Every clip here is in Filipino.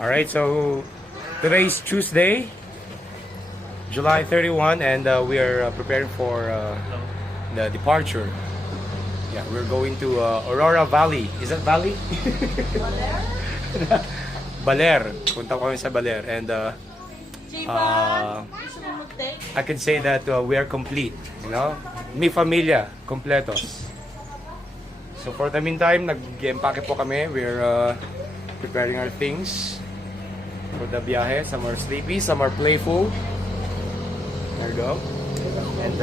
Alright, so today's Tuesday, July 31, and we are preparing for the departure. Yeah, we're going to Aurora Valley. Is that Valley? Baler. Punta kami sa Baler. And I can say that we are complete. You know? Mi familia, completos. So for the meantime, nag-empake po kami. We're preparing our things for the biyahe. Some are sleepy, some are playful. There you go. And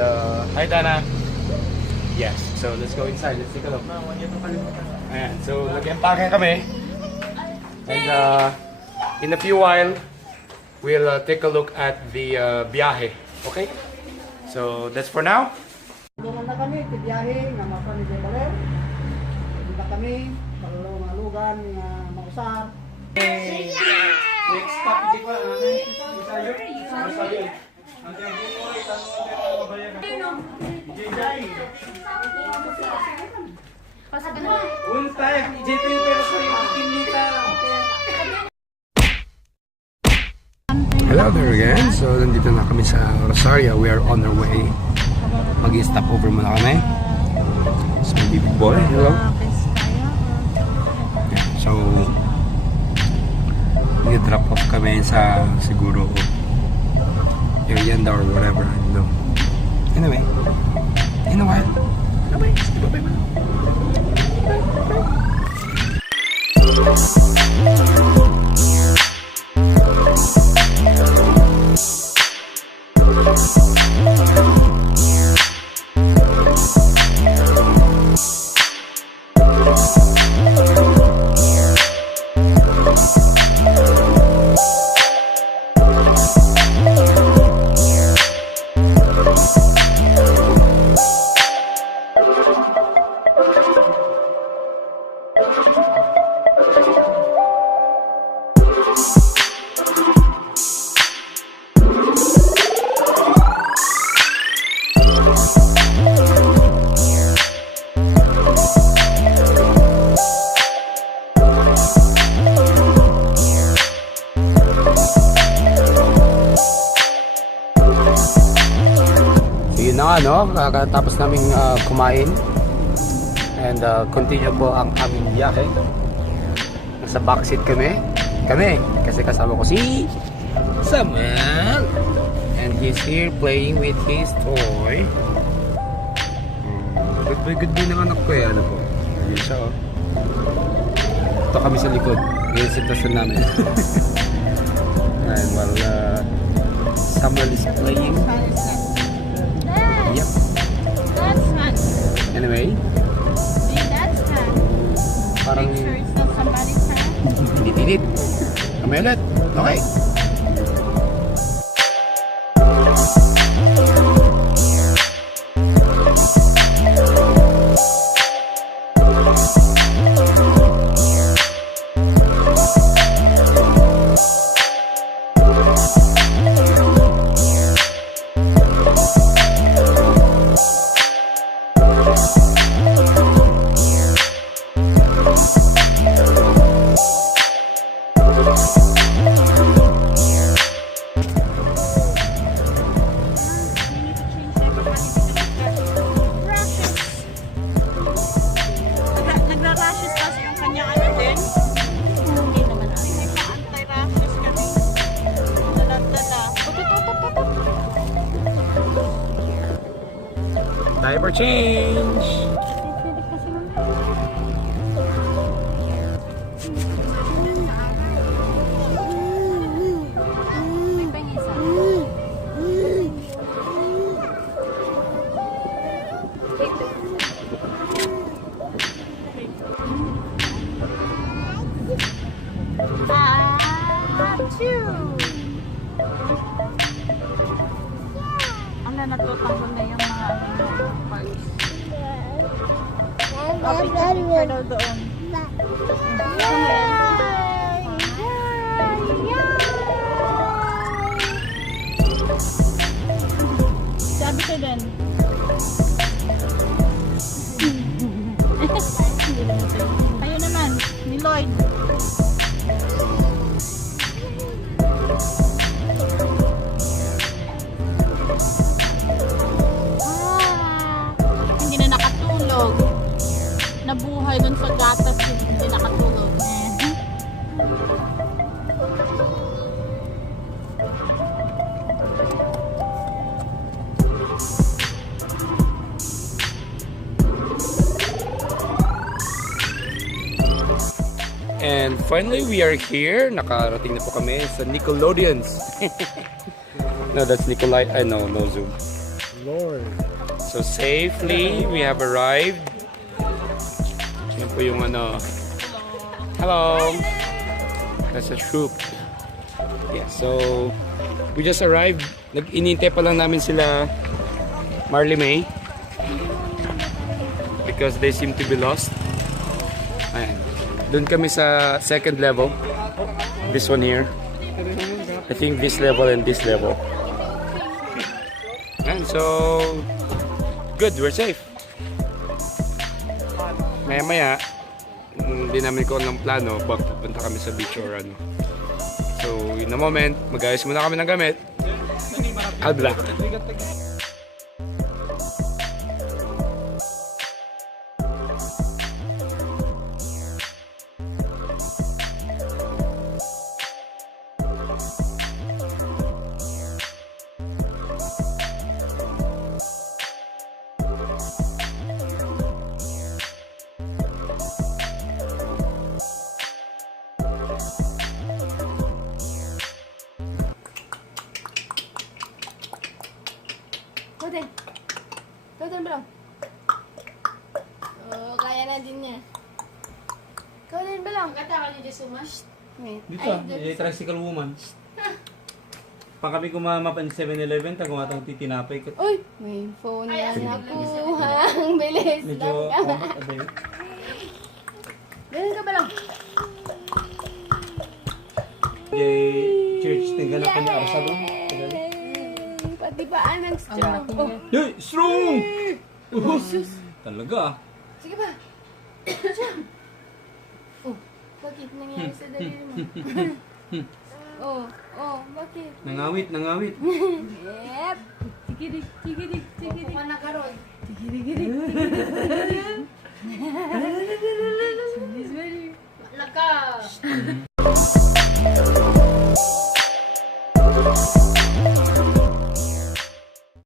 hi Dana. Yes, so let's go inside. Let's take a look. Ayan, so nag-empake kami. And in a few while, we'll take a look at the biyahe. Okay? So that's for now. Tulungan na kami, biyahe nga mapamilya Baler. Punta kami, malugan, mausar. Next topic ko Hello there again. So nandito na kami sa Rosario. We are on our way. Mag-stop over muna kami. So big boy, hello. Yeah, so i-drop off kami sa siguro Irianda or whatever. I don't know. Anyway, in a while. Bye-bye. Bye-bye. Kakatapos naming kumain and continue po ang aming biyahe. Nasa backseat kami kasi kasama ko si Samuel and he's here playing with his toy. Good boy ng anak ko eh. Ano po? Ayun siya oh. Ito kami sa likod. Yung sitwasyon namin. And while Samuel is playing. Yep. That's not. Anyway. That's not. Parang Make sure it's not somebody's hand. Didit. Kami ulit. Okay. Nagra-rashes kasi yung kanya ano din. Hindi naman. May pa-anti-rashes kami. Dala-dala. Diaper change. Natutanggal na yung mga parts. Picture daw doon. Sabi ko din. Tayo naman, ni Lloyd. finally we are here. Nakarating na po kami sa Nickelodeons. No, that's Nikolai. No Zoom. Lord. So safely, we have arrived. Yan po yung ano. Hello. That's a troop. Yeah, so we just arrived. Nag-inintay pa lang namin sila Marley May because they seem to be lost. Ayan. Doon kami sa second level. This one here. I think this level and this level. And so good, we're safe. Maya-maya, hindi namin ko ng plano pag pupunta kami sa beach or ano. So, in a moment, mag-ayos muna kami ng gamit. I'll be back. Ikaw bro. Oh, kaya na din niya. Ikaw din ba lang? Kata ka niyo so much. Dito, tricycle woman. Pang kami kumama pa ng 7-Eleven, tagumatang titinapay ko. Uy! May phone na nakuha. Ang bilis Medyo lang. combat aday. Ganun ka ba lang? Church, tingnan ka niya arasado. Pati ba ang strong? Oh, Hey, strong! Talaga ah. sige ba? Oh, bakit nangyari sa daliri mo? Oh, bakit? Nangawit. Yep! Tigidig. Upo ka na karoon. Tigidig. Laka!